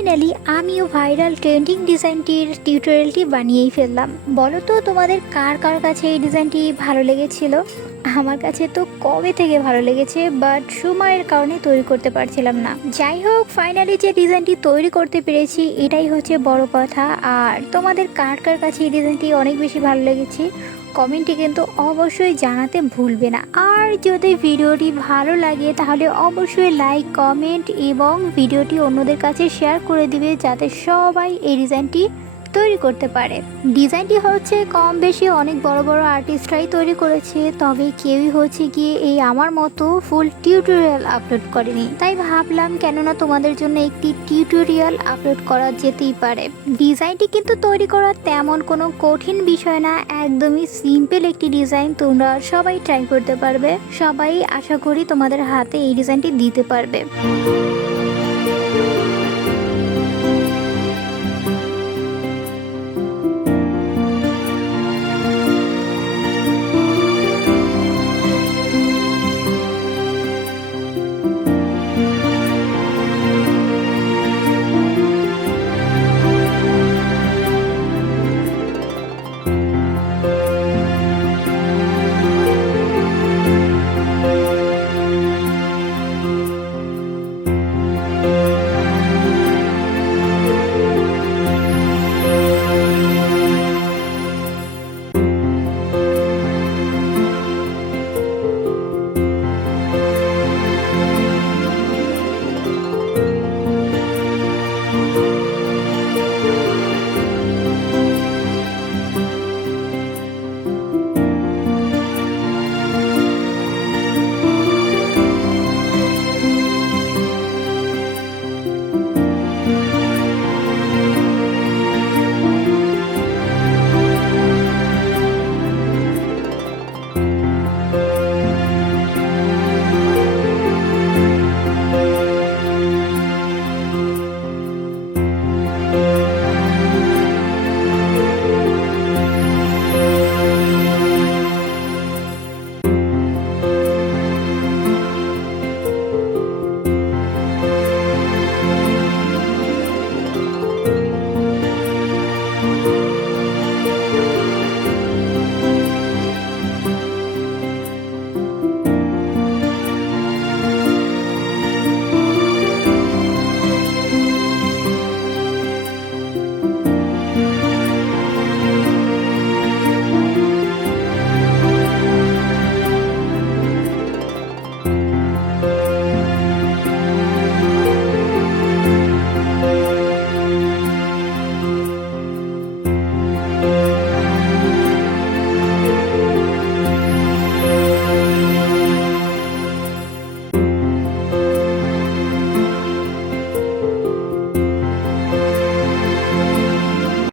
Finally আমিও viral trending ডিজাইনটির টিউটোরিয়ালটি বানিয়েই ফেললাম। বলো তো তোমাদের কার কার কাছে এই ডিজাইনটি ভালো লেগেছিল? আমার কাছে তো কবে থেকে ভালো লেগেছে, বাট সময়ের কারণে তৈরি করতে পারছিলাম না। যাই হোক, ফাইনালি যে ডিজাইনটি তৈরি করতে পেরেছি এটাই হচ্ছে বড় কথা। আর তোমাদের কার কার কাছে এই ডিজাইনটি অনেক বেশি ভালো লেগেছে কমেন্টে কিন্তু অবশ্যই জানাতে ভুলবে না। আর যদি ভিডিওটি ভালো লাগে তাহলে অবশ্যই লাইক, কমেন্ট এবং ভিডিওটি অন্যদের কাছে শেয়ার করে দিবে, যাতে সবাই এই ডিজাইনটি তৈরি করতে পারে। ডিজাইনটি হচ্ছে কম বেশি অনেক বড় বড় আর্টিস্টরাই তৈরি করেছে, তবে কেউই হচ্ছে গিয়ে এই আমার মতো ফুল টিউটোরিয়াল আপলোড করেনি। তাই ভাবলাম কেননা তোমাদের জন্য একটি টিউটোরিয়াল আপলোড করা যেতেই পারে। ডিজাইনটি কিন্তু তৈরি করা তেমন কোনো কঠিন বিষয় না, একদমই সিম্পল একটি ডিজাইন। তোমরা সবাই ট্রাই করতে পারবে, সবাই আশা করি তোমাদের হাতে এই ডিজাইনটি দিতে পারবে।